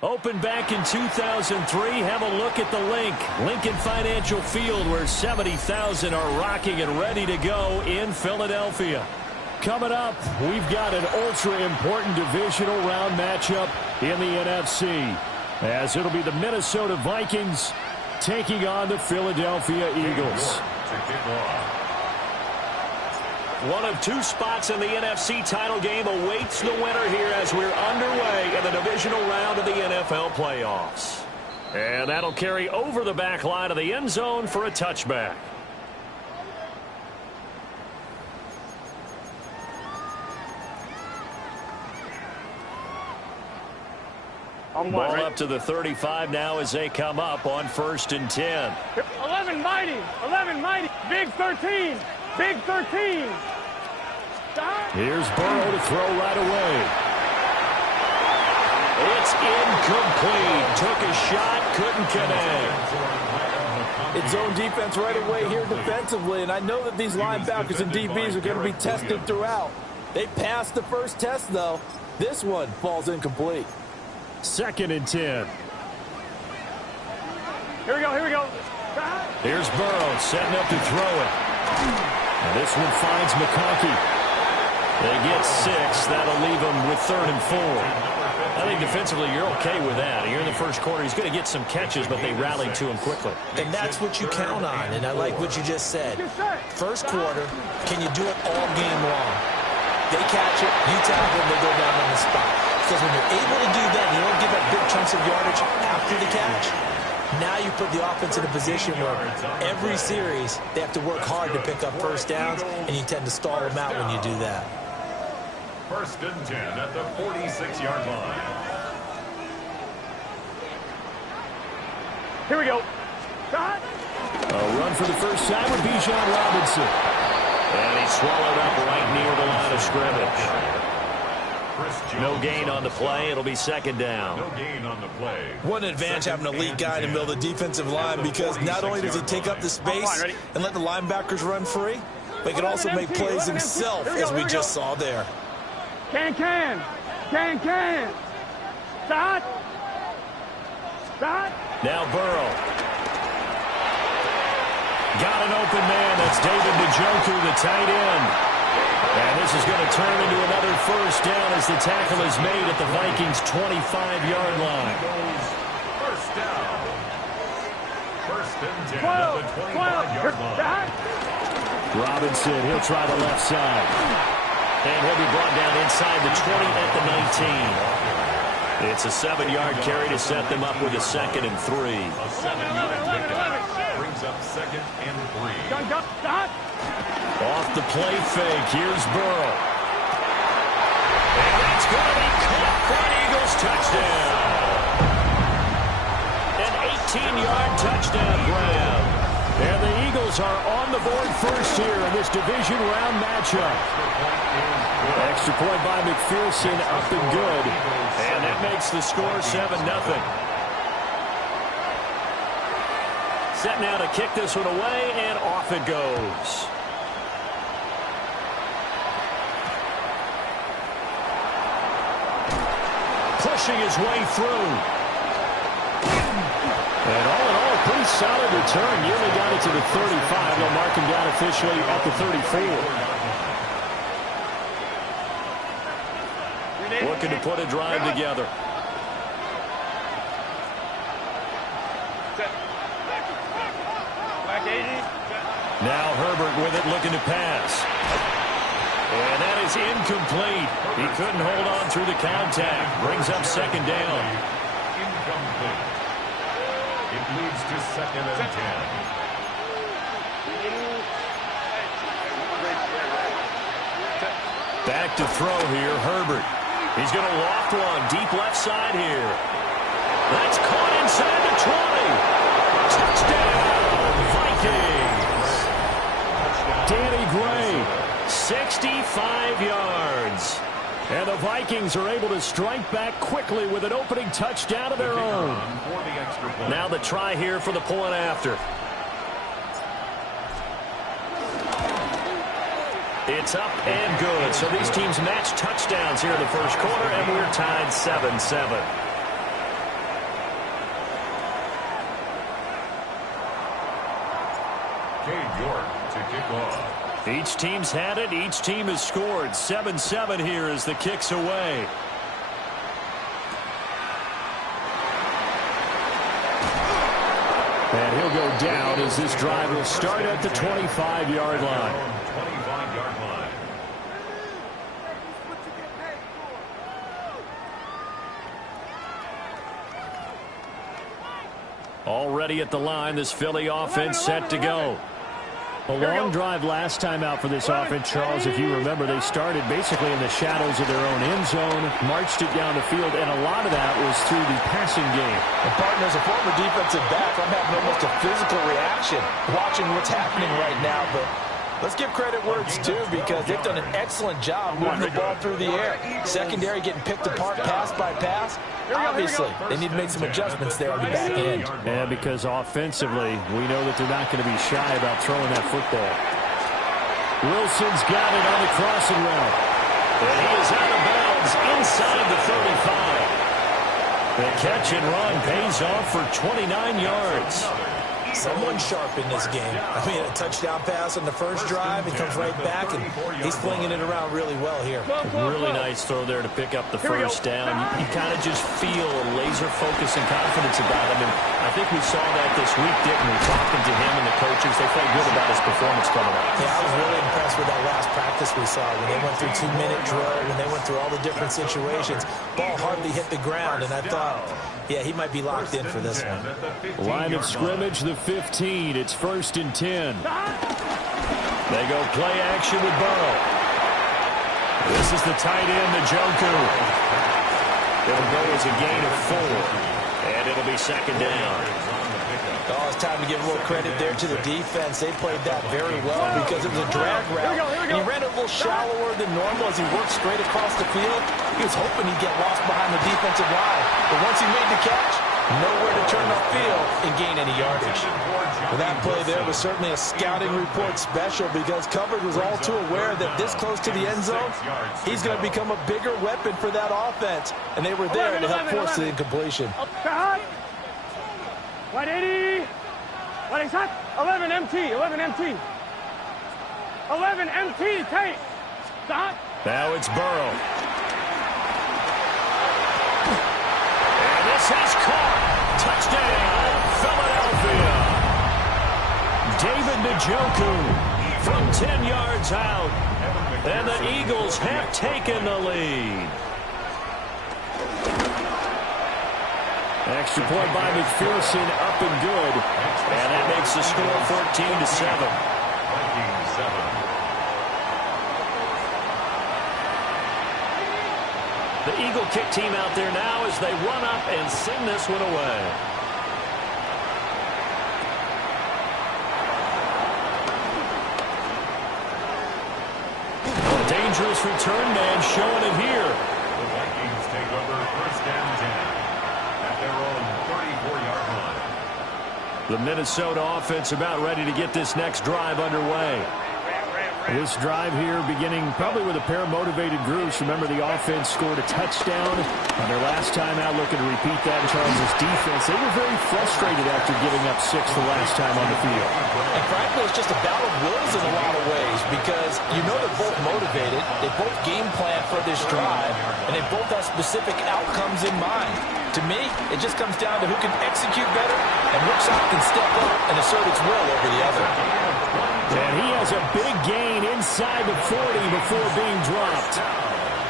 Opened back in 2003, have a look at the link. Lincoln Financial Field, where 70,000 are rocking and ready to go in Philadelphia. Coming up, we've got an ultra-important divisional round matchup in the NFC, as it'll be the Minnesota Vikings taking on the Philadelphia Eagles. One of two spots in the NFC title game awaits the winner here as we're underway in the divisional round of the NFL playoffs. And that'll carry over the back line of the end zone for a touchback. Ball up to the 35 now as they come up on 1st and 10. 11 mighty, big 13. Big 13. Here's Burrow to throw right away. It's incomplete. Took a shot, couldn't connect. It's zone defense right away here defensively, and I know that these linebackers and DBs are going to be tested throughout. They passed the first test, though. This one falls incomplete. 2nd and 10. Here we go. Here's Burrow setting up to throw it. And this one finds McConkey. They get 6. That'll leave them with 3rd and 4. I think defensively you're okay with that. Here in the first quarter, he's going to get some catches, but they rallied to him quickly. And that's what you count on, and I like what you just said. First quarter, can you do it all game long? They catch it, you tackle them, they go down on the spot. Because when you're able to do that, you don't give up big chunks of yardage after the catch. Now you put the offense in a position where every series they have to work hard to pick up first downs, and you tend to stall them out when you do that. 1st and 10 at the 46-yard line. Here we go. A run for the first time with Bijan Robinson. And he's swallowed up right near the line of scrimmage. No gain on the play. It'll be 2nd down. No gain on the play. One advantage having an elite guy in the middle of the defensive line, because not only does he take up the space and let the linebackers run free, but he can also make plays himself, as we just saw there. Can. Start. Now Burrow. Got an open man. That's David Njoku, the tight end. And this is going to turn into another first down as the tackle is made at the Vikings' 25-yard line. First down. 1st and 10 at the 25-yard line. Robinson, he'll try the left side. And he'll be brought down inside the 20 at the 19. It's a 7-yard carry to set them up with a 2nd and 3. A 7-yard pickup brings up 2nd and 3. Off the play fake, here's Burrow. And that's going to be caught for an Eagles touchdown. An 18-yard touchdown grab. And the Eagles are on the board first here in this division round matchup. Extra point by McPherson, up and good. And that makes the score 7-0. Set now to kick this one away, and off it goes. Pushing his way through. And all in all, a pretty solid return. Nearly got it to the 35. They'll mark him down officially at the 34. Looking to put a drive together. Now Herbert with it, looking to pass. And that is incomplete. He couldn't hold on through the contact. Brings up 2nd down. Incomplete. It leads to 2nd and 10. Back to throw here, Herbert. He's going to loft one deep left side here. That's caught inside the 20. Touchdown, Vikings. Danny Gray, 65 yards. And the Vikings are able to strike back quickly with an opening touchdown of their own. Now the try here for the point after. It's up and good. So these teams match touchdowns here in the first quarter, and we're tied 7-7. Cade York to kick off. Each team's had it. Each team has scored. 7-7 here as the kick's away. And he'll go down as this drive will start at the 25-yard line. 25-yard line. Already at the line, this Philly offense set to go. A long drive last time out for this offense, Charles. If you remember, they started basically in the shadows of their own end zone, marched it down the field, and a lot of that was through the passing game. And partner, as a former defensive back, I'm having almost a physical reaction watching what's happening right now. But let's give credit where it's due, because they've done an excellent job moving the ball through the air. Secondary getting picked apart pass by pass. Obviously, they need to make some adjustments there on the back end. Yeah, because offensively, we know that they're not going to be shy about throwing that football. Wilson's got it on the crossing route. And he is out of bounds inside the 35. The catch and run pays off for 29 yards. Someone sharp in this game. I mean, a touchdown pass on the first drive. He comes right back, and he's flinging it around really well here. Really nice throw there to pick up the first down. You kind of just feel a laser focus and confidence about him. And I think we saw that this week, didn't we? Talking to him and the coaches, they felt good about his performance coming up. Yeah, I was really impressed with that last practice we saw. When they went through 2-minute drill, when they went through all the different situations, ball hardly hit the ground. And I thought, yeah, he might be locked in for this one. Line of scrimmage, the 15. It's 1st and 10. They go play action with Burrow. This is the tight end, Njoku. It'll go as a gain of 4. And it'll be 2nd down. Oh, it's time to give a little credit there to the defense. They played that very well because it was a drag route. And he ran a little shallower than normal as he worked straight across the field. He was hoping he'd get lost behind the defensive line. But once he made the catch, nowhere to turn upfield and gain any yardage. Well, that play there was certainly a scouting report special, because coverage was all too aware that this close to the end zone, he's going to become a bigger weapon for that offense. And they were there to help force the incompletion. 180. What is that? 11 MT. 11 MT. 11 MT. Take. Stop. Now it's Burrow. And this is caught. Touchdown, Philadelphia. David Njoku from 10 yards out. And the Eagles have taken the lead. Extra point by McPherson, up and good. And that makes the score 14-7. Vikings 7. The Eagle kick team out there now as they run up and send this one away. A dangerous return man showing it here. The Vikings take over 1st and 10. Their own 34-yard line. The Minnesota offense about ready to get this next drive underway. This drive here beginning probably with a pair of motivated groups. Remember, the offense scored a touchdown on their last time out. Looking to repeat that in Charles' defense. They were very frustrated after giving up 6 the last time on the field. And frankly, it's just a battle of wills in a lot of ways, because you know they're both motivated. They both game plan for this drive, and they both have specific outcomes in mind. To me, it just comes down to who can execute better and which side can step up and assert its will over the other. And he has a big gain inside the 40 before being dropped.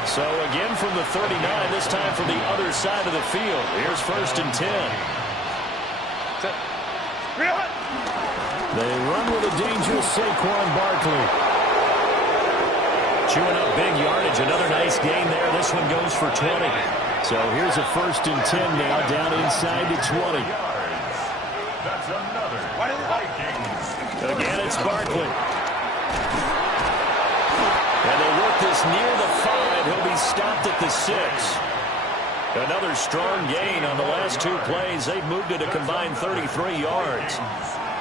So again from the 39, this time from the other side of the field. Here's 1st and 10. They run with a dangerous Saquon Barkley. Chewing up big yardage. Another nice gain there. This one goes for 20. So here's a 1st and 10 now, down inside the 20. That's another Vikings. Again, it's Barkley. And they work this near the 5. He'll be stopped at the 6. Another strong gain on the last 2 plays. They've moved it a combined 33 yards.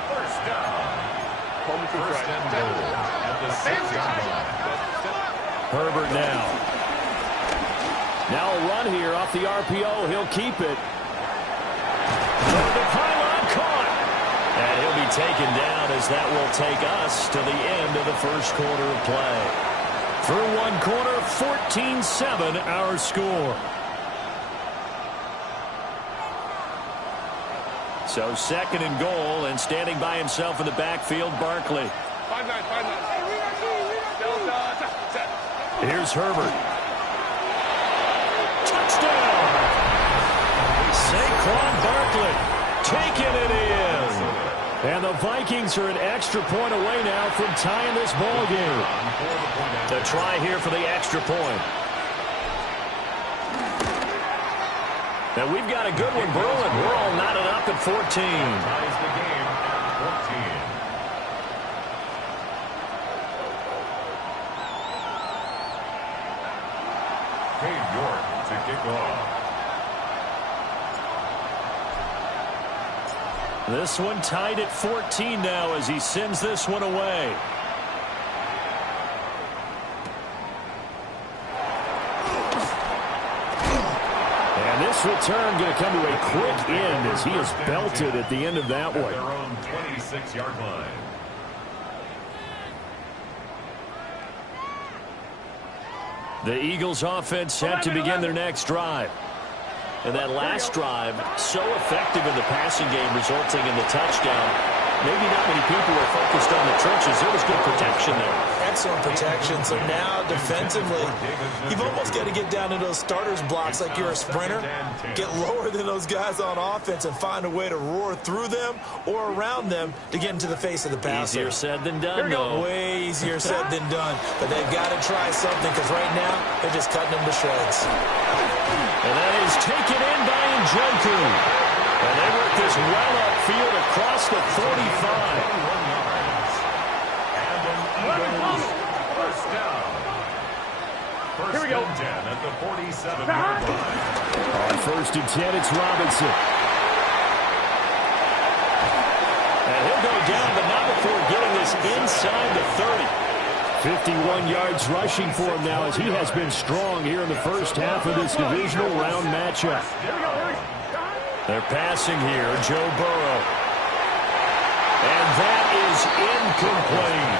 First down. First and goal at the 6-yard line. Herbert now. Now a run here off the RPO. He'll keep it. The pylon caught. And he'll be taken down as that will take us to the end of the first quarter of play. Through one quarter, 14-7 our score. So 2nd and goal, and standing by himself in the backfield, Barkley. 5-9. Here's Herbert. Touchdown! Saquon Barkley taking it in. And the Vikings are an extra point away now from tying this ball game. The try here for the extra point. And we've got a good one brewing. We're all knotted up at 14. Ties the game at 14. Cade York to kick off. This one tied at 14 now as he sends this one away. And this return going to come to a quick end as he is belted at the end of that one. Their own 26-yard line. The Eagles offense set to begin their next drive. And that last drive, so effective in the passing game, resulting in the touchdown. Maybe not many people were focused on the trenches. There was good protection there. Excellent protection. So now defensively, you've almost got to get down to those starters blocks like you're a sprinter. Get lower than those guys on offense and find a way to roar through them or around them to get into the face of the passer. Easier said than done, though. Way easier said than done. But they've got to try something because right now they're just cutting them to shreds. And that is taken in by Njoku. And they work this well upfield across the 45. And an Eagles first down. First Here we go. and 10 at the 47-yard line. On 1st and 10, it's Robinson. And he'll go down, but not before getting this inside the 30. 51 yards rushing for him now as he has been strong here in the first half of this divisional round matchup. They're passing here, Joe Burrow. And that is incomplete.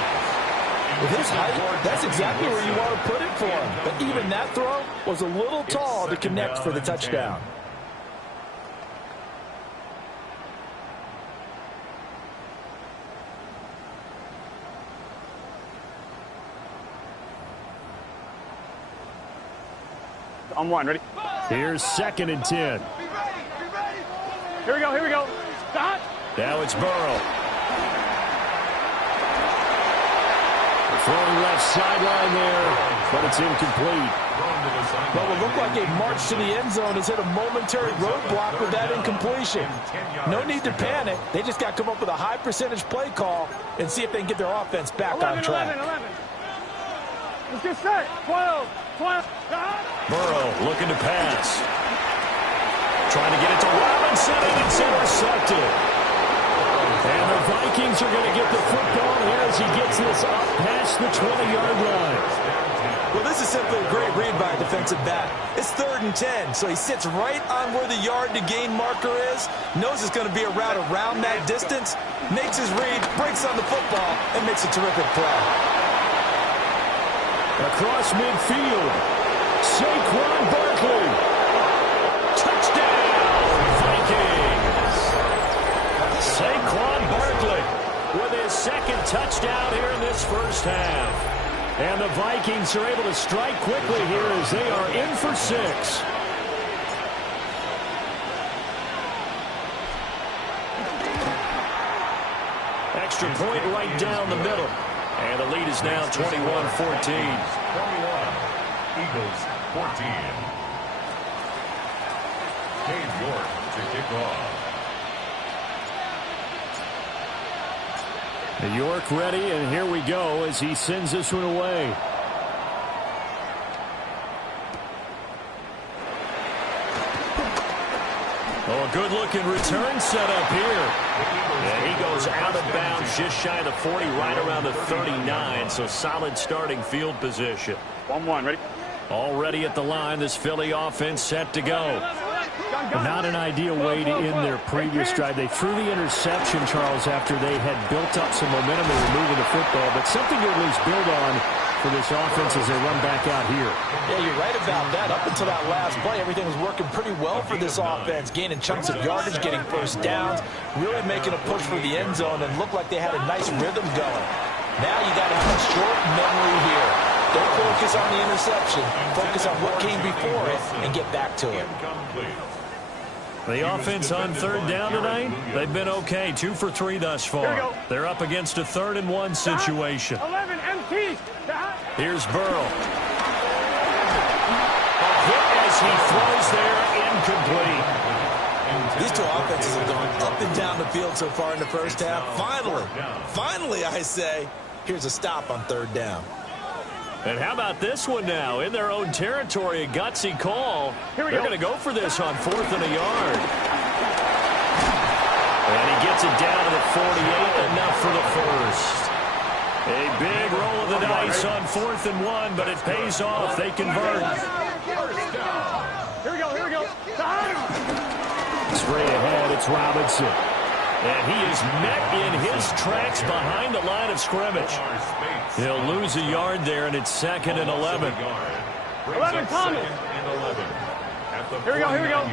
With his height, that's exactly where you want to put it for him. But even that throw was a little tall to connect for the touchdown. On 1, ready? Here's 2nd and 10. Here we go. Stop. Now it's Burrow. Throwing left sideline there, but it's incomplete. Well, it looked like a march to the end zone has hit a momentary roadblock with that incompletion. No need to panic. They just got to come up with a high percentage play call and see if they can get their offense back 11, on track. 11. Let's get set. 12. Burrow looking to pass. Trying to get it to Robinson, and it's intercepted. And the Vikings are going to get the football here as he gets this up past the 20-yard line. Well, this is simply a great read by a defensive back. It's 3rd and 10, so he sits right on where the yard-to-gain marker is, knows it's going to be a route around that distance, makes his read, breaks on the football, and makes a terrific play. Across midfield, Saquon Barkley. Touchdown, Vikings. Saquon Barkley with his 2nd touchdown here in this first half. And the Vikings are able to strike quickly here as they are in for 6. extra point right down the middle. And the lead is now 21-14. 21. Eagles 14. Dave York to kick off. York ready, and here we go as he sends this one away. Oh, a good-looking return set up here. And he goes out of bounds just shy of the 40, right around the 39, so solid starting field position. 1-1, ready? Already at the line, this Philly offense set to go. Not an ideal way to end their previous drive. They threw the interception, Charles, after they had built up some momentum. They were moving the football, but something to at least build on for this offense as they run back out here. Yeah, you're right about that. Up until that last play, everything was working pretty well for this offense, gaining chunks of yardage, getting first downs, really making a push for the end zone, and looked like they had a nice rhythm going. Now you got to have a short memory here. Don't focus on the interception. Focus on what came before it and get back to it. The offense on third down tonight, they've been okay. 2 for 3 thus far. They're up against a 3rd and 1 situation. 11 MT. Here's Burrow. A hit as he throws there, incomplete. These two offenses have gone up and down the field so far in the first half. Finally, I say, here's a stop on 3rd down. And how about this one now? In their own territory, a gutsy call. They're going to go for this on 4th and a yard. And he gets it down to the 48, enough for the first. A big roll of the dice on 4th and 1, but it pays off. They convert. Here we go. Straight ahead, it's Robinson. And he is met in his tracks behind the line of scrimmage. He'll lose a yard there, and it's 2nd and 11. 11, Thomas. Here we go.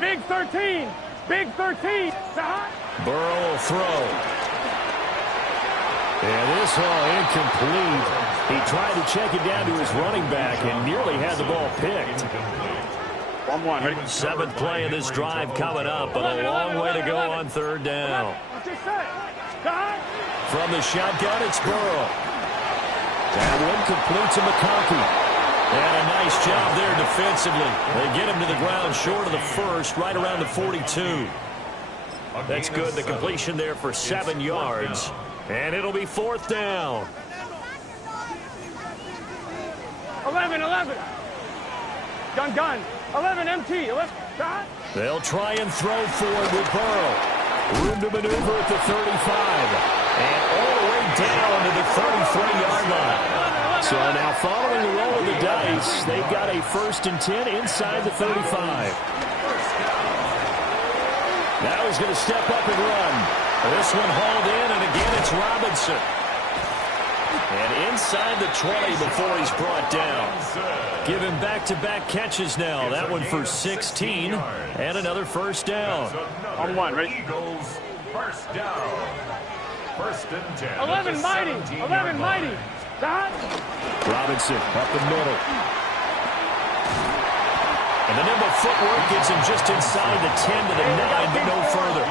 Big 13. Burrow will throw. And this incomplete. He tried to check it down to his running back and nearly had the ball picked. 1-1, ready? 7th play of this drive coming up, but a long way to go on 3rd down. From the shotgun, it's Burrow. That one complete to McConkey. And a nice job there defensively. They get him to the ground short of the first, right around the 42. That's good. The completion there for 7 yards. And it'll be 4th down. 11. Gun. 11 MT. 11. They'll try and throw forward with Burrow. Room to maneuver at the 35. And all the way down to the 33-yard line. So now following the roll of the dice, they've got a 1st and 10 inside the 35. Now he's going to step up and run. This one hauled in, and again it's Robinson. And inside the 20 before he's brought down. Give him back-to-back catches now. That one for 16 and another 1st down. On 1, ready? Eagles, 1st down. 1st and 10. 11 mighty. Robinson up the middle. And the nimble footwork gets him just inside the 10 to the 9, but no further.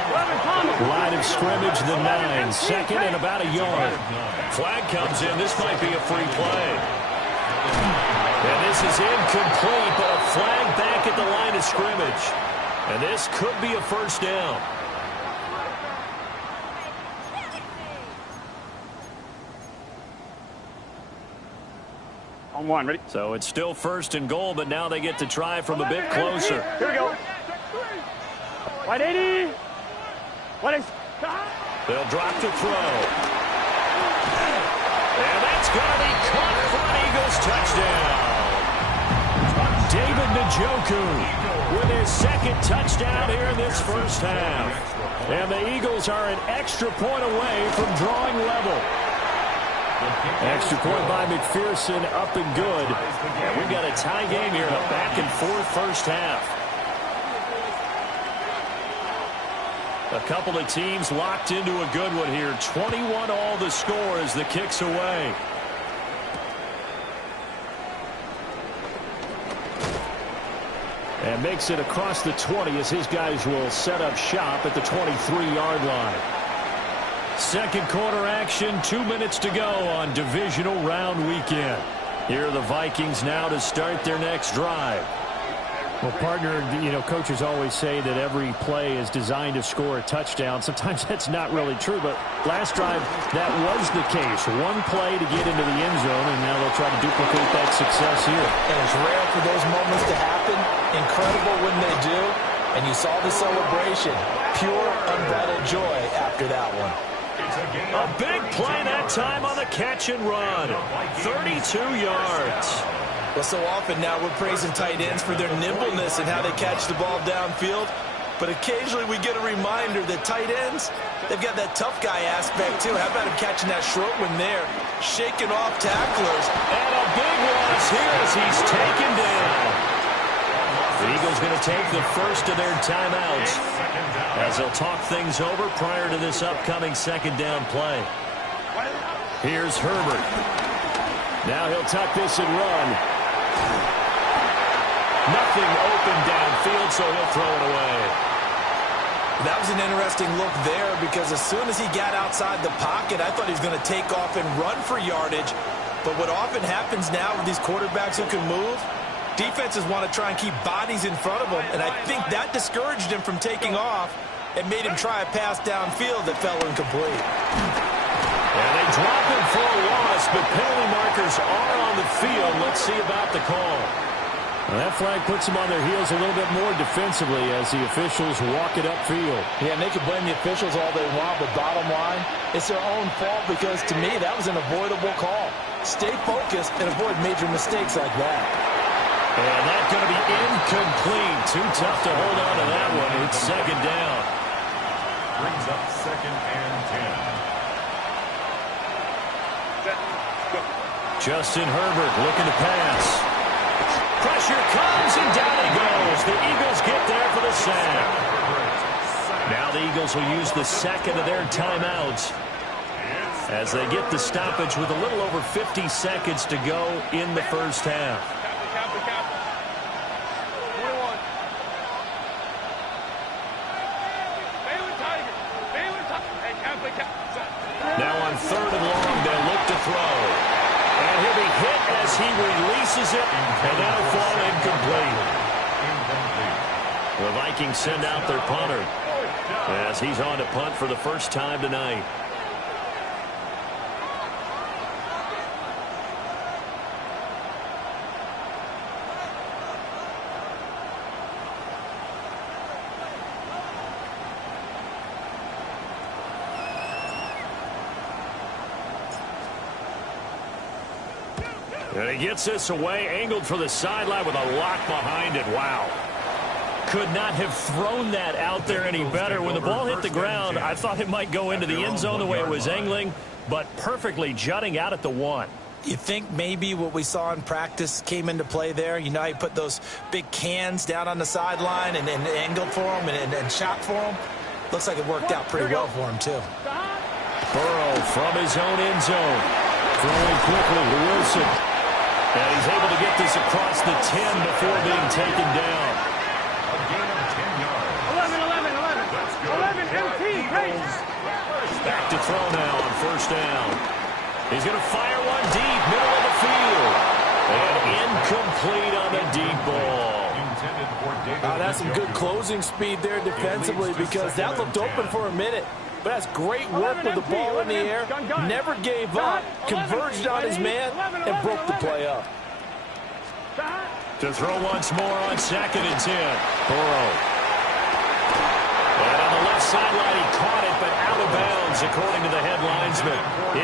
Line of scrimmage, the 9. 2nd and about a yard. Flag comes in. This might be a free play. And this is incomplete, but a flag back at the line of scrimmage. And this could be a 1st down. On 1, ready? So it's still 1st and goal, but now they get to try from a bit closer. Here we go. 180. They'll drop the throw. And that's going to be caught for an Eagles touchdown. David Njoku with his 2nd touchdown here in this first half. And the Eagles are an extra point away from drawing level. Extra point by McPherson, up and good. And we've got a tie game here in a back-and-forth first half. A couple of teams locked into a good one here. 21 all the score as the kick's away. And makes it across the 20 as his guys will set up shop at the 23-yard line. Second quarter action, 2 minutes to go on divisional round weekend. Here are the Vikings now to start their next drive. Well, partner, coaches always say that every play is designed to score a touchdown. Sometimes that's not really true, but last drive, that was the case. One play to get into the end zone, and now they'll try to duplicate that success here. And it's rare for those moments to happen. Incredible when they do. And you saw the celebration. Pure, unbridled joy after that one. A big play that time on the catch and run. 32 yards. Well, so often now we're praising tight ends for their nimbleness and how they catch the ball downfield. But occasionally we get a reminder that tight ends, they've got that tough guy aspect too. How about him catching that short one there, shaking off tacklers. And a big loss here as he's taken down. The Eagles going to take the first of their timeouts as they'll talk things over prior to this upcoming second down play. Here's Herbert. Now he'll tuck this and run. Nothing open downfield, so he'll throw it away. That was an interesting look there because as soon as he got outside the pocket, I thought he was going to take off and run for yardage. But what often happens now with these quarterbacks who can move, defenses want to try and keep bodies in front of them, and I think that discouraged him from taking off and made him try a pass downfield that fell incomplete. And they drop him for a loss, but penalty markers are on the field. Let's see about the call. Well, that flag puts them on their heels a little bit more defensively as the officials walk it upfield. Yeah, and they can blame the officials all they want, but bottom line, it's their own fault because, to me, that was an avoidable call. Stay focused and avoid major mistakes like that. And that's going to be incomplete. Too tough to hold on to that one. It's second down. Brings up second and 10. Justin Herbert looking to pass. Pressure comes, and down he goes. The Eagles get there for the sack. Now the Eagles will use the second of their timeouts as they get the stoppage with a little over 50 seconds to go in the first half. Now on third and long, they'll look to throw. And he'll be hit as he releases it, and that'll fall incomplete. The Vikings send out their punter as he's on to punt for the first time tonight. And he gets this away, angled for the sideline with a lock behind it. Wow. Could not have thrown that out there any better. When the ball hit the ground, I thought it might go into the end zone the way it was angling, but perfectly jutting out at the 1. You think maybe what we saw in practice came into play there? You know how you put those big cans down on the sideline and angled for them and shot for them? Looks like it worked out pretty well for him, too. Burrow from his own end zone. Throwing quickly to Wilson. And he's able to get this across the 10 before being taken down. A gain of 10 yards. 11 MT, Pace. Back to throw now on first down. He's going to fire one deep, middle of the field. And incomplete on the deep ball. That's some good closing speed there defensively because that looked open for a minute. But that's great work with the ball in the air. Never gave up, converged on his man, and broke the play up. To throw once more on second and 10. Burrow. And on the left sideline, he caught it, but out of bounds, according to the head linesman.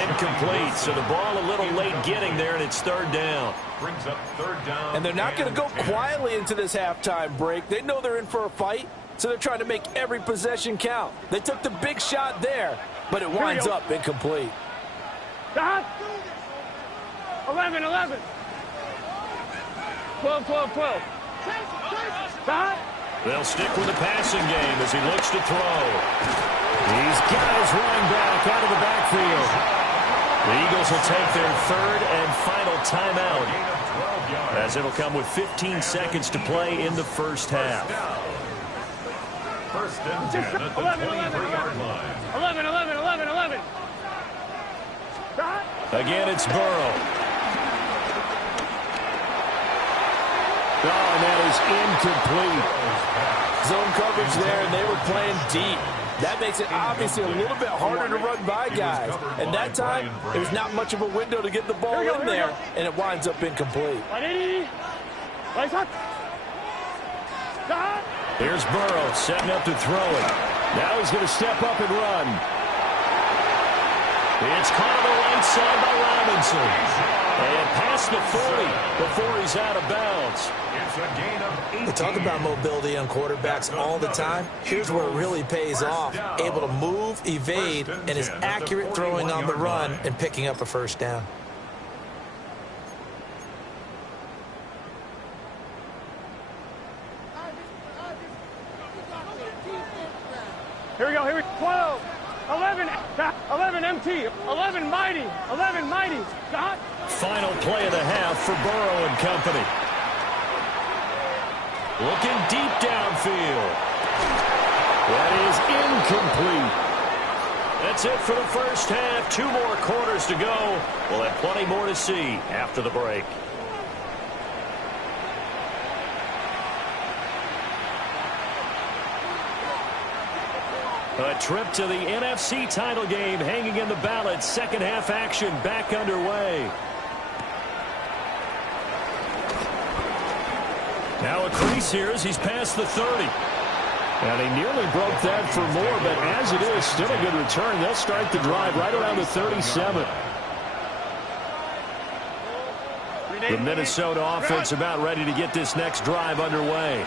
Incomplete. So the ball a little late getting there, and it's third down. Brings up third down. And they're not going to go quietly into this halftime break. They know they're in for a fight, so they're trying to make every possession count. They took the big shot there, but it winds up incomplete. 11. 12. They'll stick with the passing game as he looks to throw. He's got his running back out of the backfield. The Eagles will take their third and final timeout as it'll come with 15 seconds to play in the first half. First and 10 at the 23-yard line. 11. Again, it's Burrow. Oh, and that is incomplete. Zone coverage there, and they were playing deep. That makes it obviously a little bit harder to run by guys. And that time, there's not much of a window to get the ball in there, and it winds up incomplete. Here's Burrow setting up to throw it. Now he's going to step up and run. It's caught on the right side by Robinson. And past the 40 before he's out of bounds. We talk about mobility on quarterbacks all the time. Here's where it really pays off. Able to move, evade, and is accurate throwing on the run and picking up a first down. Here we go, here we go. 12, 11 MT, 11 mighty, 11 mighty. Stop. Final play of the half for Burrow and company. Looking deep downfield. That is incomplete. That's it for the first half. 2 more quarters to go. We'll have plenty more to see after the break. A trip to the NFC title game hanging in the balance. Second half action back underway. Now a crease here as he's past the 30. And he nearly broke that for more, but as it is, still a good return. They'll start the drive right around the 37. The Minnesota offense about ready to get this next drive underway.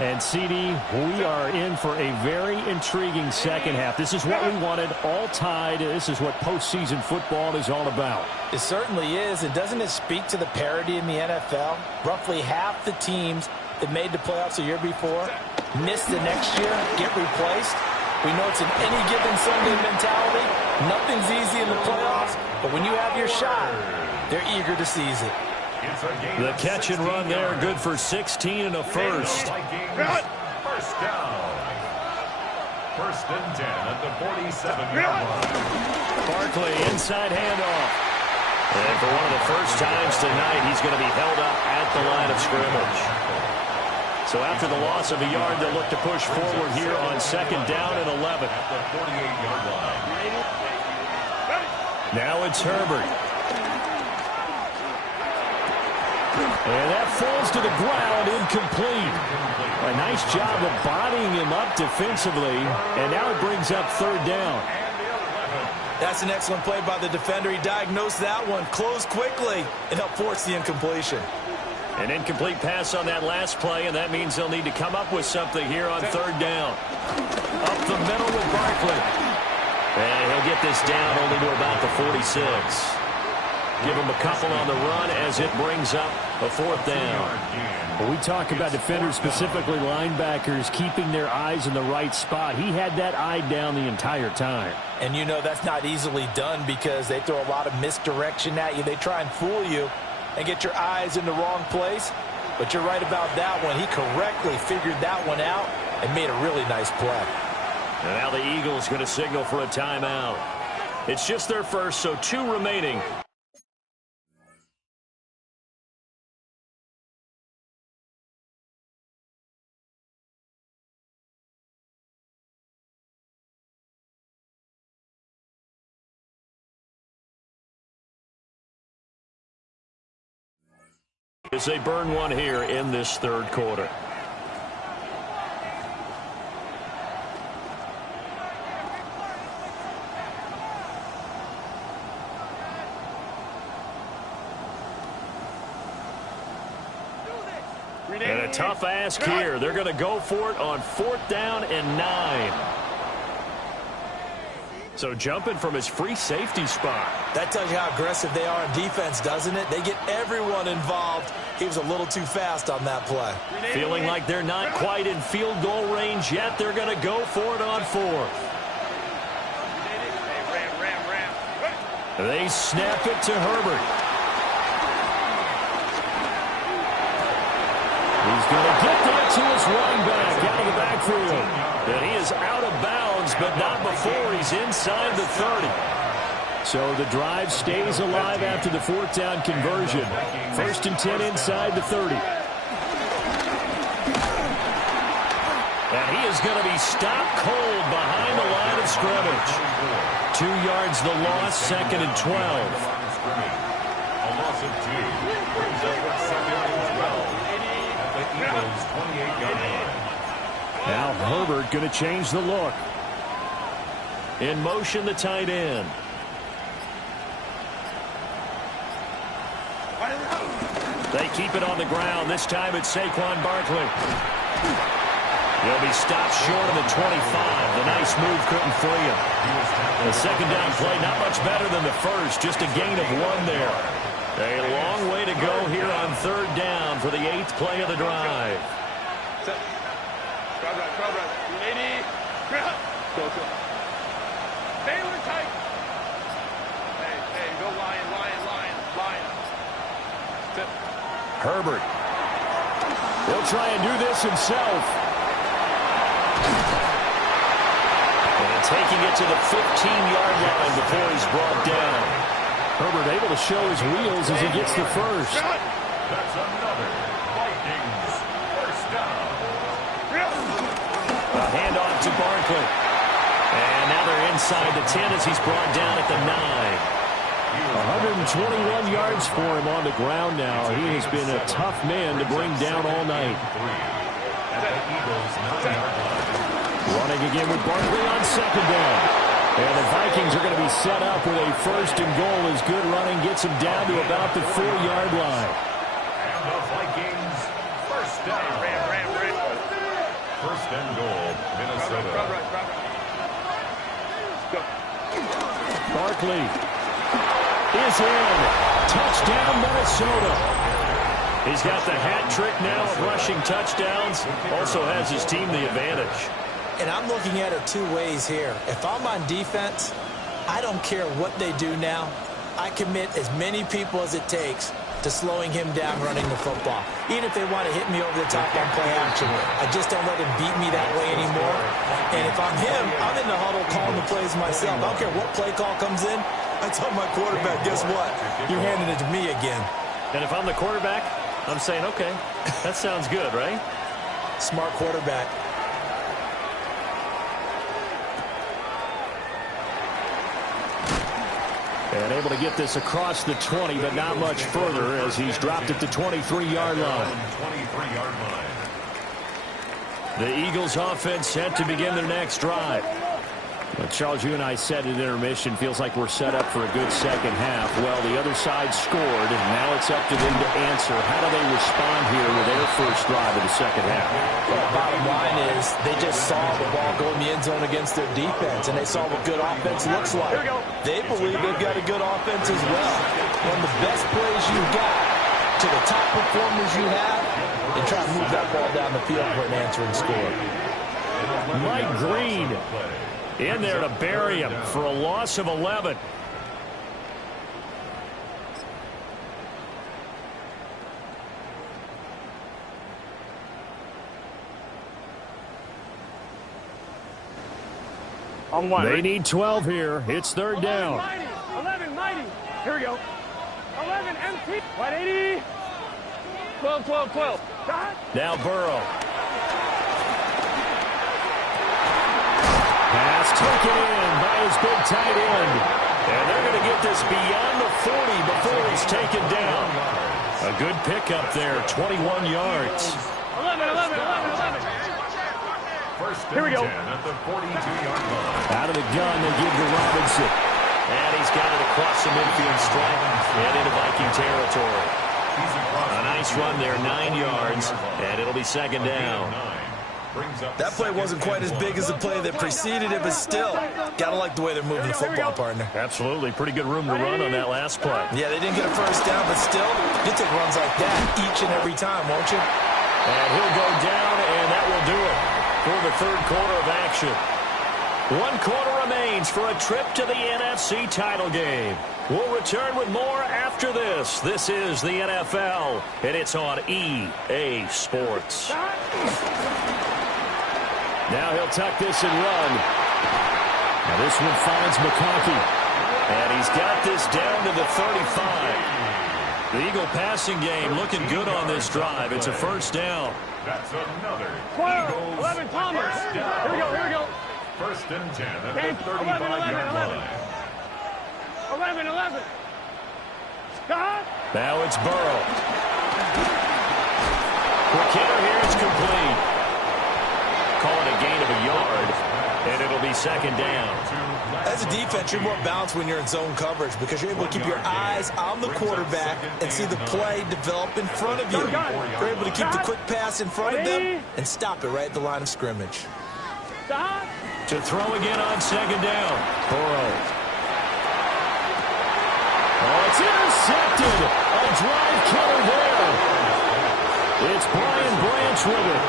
And, CD, we are in for a very intriguing second half. This is what we wanted, all tied. This is what postseason football is all about. It certainly is. And doesn't it speak to the parity in the NFL? Roughly half the teams that made the playoffs the year before miss the next year, get replaced. We know it's an any given Sunday mentality. Nothing's easy in the playoffs, but when you have your shot, they're eager to seize it. The catch and run there, good for 16 and a first. First down. First and 10 at the 47-yard line. Barkley, inside handoff. And for one of the first times tonight, he's going to be held up at the line of scrimmage. So after the loss of a yard, they'll look to push forward here on second down and 11. At the 48-yard line. Now it's Herbert. And that falls to the ground, incomplete. A nice job of bodying him up defensively, and now it brings up third down. That's an excellent play by the defender. He diagnosed that one, closed quickly, and helped force the incompletion. An incomplete pass on that last play, and that means they'll need to come up with something here on third down. Up the middle with Barkley. And he'll get this down only to about the 46. Give him a couple on the run as it brings up a fourth down. Well, we talk about defenders, specifically linebackers, keeping their eyes in the right spot. He had that eye down the entire time. And you know that's not easily done because they throw a lot of misdirection at you. They try and fool you and get your eyes in the wrong place. But you're right about that one. He correctly figured that one out and made a really nice play. And now the Eagles going to signal for a timeout. It's just their first, so 2 remaining. As they burn one here in this third quarter. And a tough ask here. They're going to go for it on fourth down and 9. So jumping from his free safety spot. That tells you how aggressive they are on defense, doesn't it? They get everyone involved. He was a little too fast on that play. Feeling like they're not quite in field goal range yet. They're going to go for it on fourth. They snap it to Herbert. He's going to get that to his running back out of the backfield. And he is out of bounds, but not before he's inside the 30. So the drive stays alive after the fourth down conversion. 1st and 10 inside the 30. And he is going to be stopped cold behind the line of scrimmage. 2 yards the loss, 2nd and 12. A loss of 2. Brings up 2nd and 12. At the Eagles' 28-yard line. Now Herbert going to change the look. In motion, the tight end. They keep it on the ground. This time it's Saquon Barkley. He'll be stopped short of the 25. The nice move couldn't free him. The second down play, not much better than the first. Just a gain of 1 there. A long way to go here on 3rd down for the 8th play of the drive. Baylor tight. Hey, go Lion. Herbert. He'll try and do this himself. And taking it to the 15-yard line before he's brought down. Herbert able to show his wheels as he gets the first. That's another Vikings first down. A handoff to Barkley. And now they're inside the 10 as he's brought down at the 9. 121 yards for him on the ground now. He has been a tough man to bring down all night. Running again with Barkley on 2nd down. And the Vikings are going to be set up with a 1st and goal as good running gets them down to about the 4-yard line. And the Vikings first down. 1st and goal, Minnesota. Barkley is in. Touchdown, Minnesota. He's got the hat trick now of rushing touchdowns. Also has his team the advantage. And I'm looking at it 2 ways here. If I'm on defense, I don't care what they do now. I commit as many people as it takes to slowing him down running the football. Even if they want to hit me over the top on play action, I just don't let him beat me that way anymore. And if I'm him, I'm in the huddle calling the plays myself. I don't care what play call comes in. I tell my quarterback, guess what? You're handing it to me again. And if I'm the quarterback, I'm saying, okay, that sounds good, right? Smart quarterback. And able to get this across the 20, but not much further as he's dropped at the 23-yard line. 23-yard line. The Eagles offense set to begin their next drive. Well, Charles, you and I said at intermission, feels like we're set up for a good second half. Well, the other side scored, and now it's up to them to answer. How do they respond here with their first drive of the second half? Well, bottom line is they just saw the ball go in the end zone against their defense, and they saw what good offense looks like. They believe they've got a good offense as well. One of the best plays you've got to the top performers you have, and try to move that ball down the field for an answering score. Mike Green in there to bury him for a loss of 11. On 1. They need 12 here. It's 3rd down. 11 mighty. Here we go. 11 empty. 180. 12. Now Burrow. Pass taken in by his big tight end. And they're going to get this beyond the 40 before he's taken down. A good pickup there, 21 yards. 11. Here we go. At the 42-yard line. Out of the gun, they give to Robinson. And he's got it across the midfield stripe and into Viking territory. A nice run there, 9 yards, and it'll be 2nd down. That play wasn't quite as big as the play that preceded it, but still, gotta like the way they're moving the football, partner. Absolutely. Pretty good room to run on that last play. Yeah, they didn't get a first down, but still, you take runs like that each and every time, won't you? And he'll go down, and that will do it for the 3rd quarter of action. 1 quarter remains for a trip to the NFC title game. We'll return with more after this. This is the NFL, and it's on EA Sports. Now he'll tuck this and run. Now this one finds McConkey. And he's got this down to the 35. The Eagle passing game looking good on this drive. It's a first down. That's another 12, 11, Thomas. Here we go. First and 10 at the 35-yard line. 11. Scott. Now it's Burrow. The kicker here is complete. Call it a gain of a yard, and it'll be second down. As a defense, you're more balanced when you're in zone coverage because you're able to keep your eyes on the quarterback and see the play develop in front of you. You're able to keep the quick pass in front of them and stop it right at the line of scrimmage. To throw again on second down. Burrow. Oh, it's intercepted. A drive killer there. It's Brian Branch with it.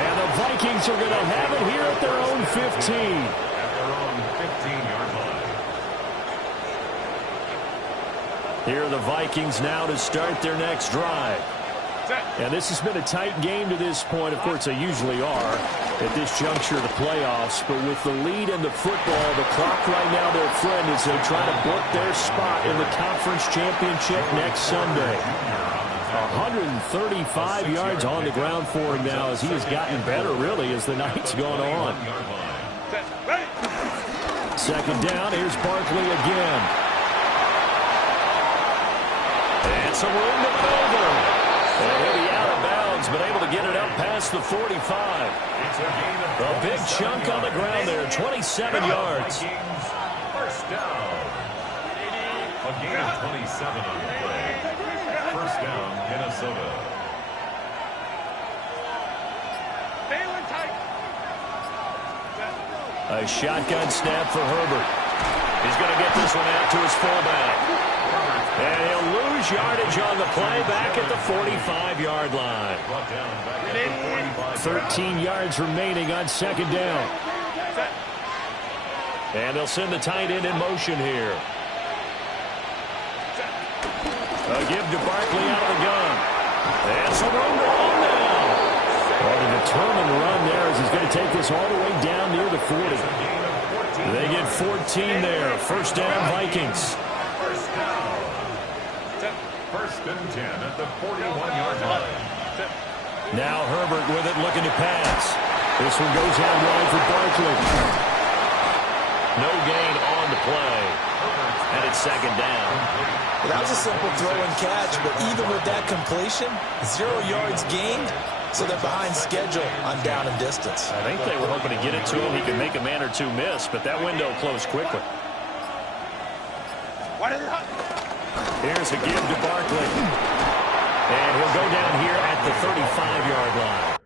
And the Vikings are going to have it here at their own 15. At their own 15-yard line. Here are the Vikings now to start their next drive. And this has been a tight game to this point. Of course, they usually are at this juncture of the playoffs. But with the lead in the football, the clock right now, their friend, as they try to book their spot in the conference championship next Sunday. 135 yards on the ground for him now as he has gotten better, really, as the night's gone on. Second down, here's Barkley again. And some room to maneuver. And he'll be out of bounds, but able to get it up past the 45. A big chunk on the ground there, 27 yards. First down. A gain of 27 on the play. First down, Minnesota. A shotgun snap for Herbert. He's going to get this one out to his fullback. And he'll lose yardage on the play back at the 45-yard line. 13 yards remaining on second down. And they'll send the tight end in motion here. A give to Barkley out of the gun. And some room to run now. Well, a determined run there as he's going to take this all the way down near the 40. They get 14 there. First down, Vikings. First and 10 at the 41-yard line. Now Herbert with it, looking to pass. This one goes out wide for Barkley. No gain on the play. And it's second down. Well, that was a simple throw and catch, but even with that completion, 0 yards gained, so they're behind schedule on down and distance. I think they were hoping to get it to him. He could make a man or two miss, but that window closed quickly. Here's a give to Barkley. And he'll go down here at the 35-yard line.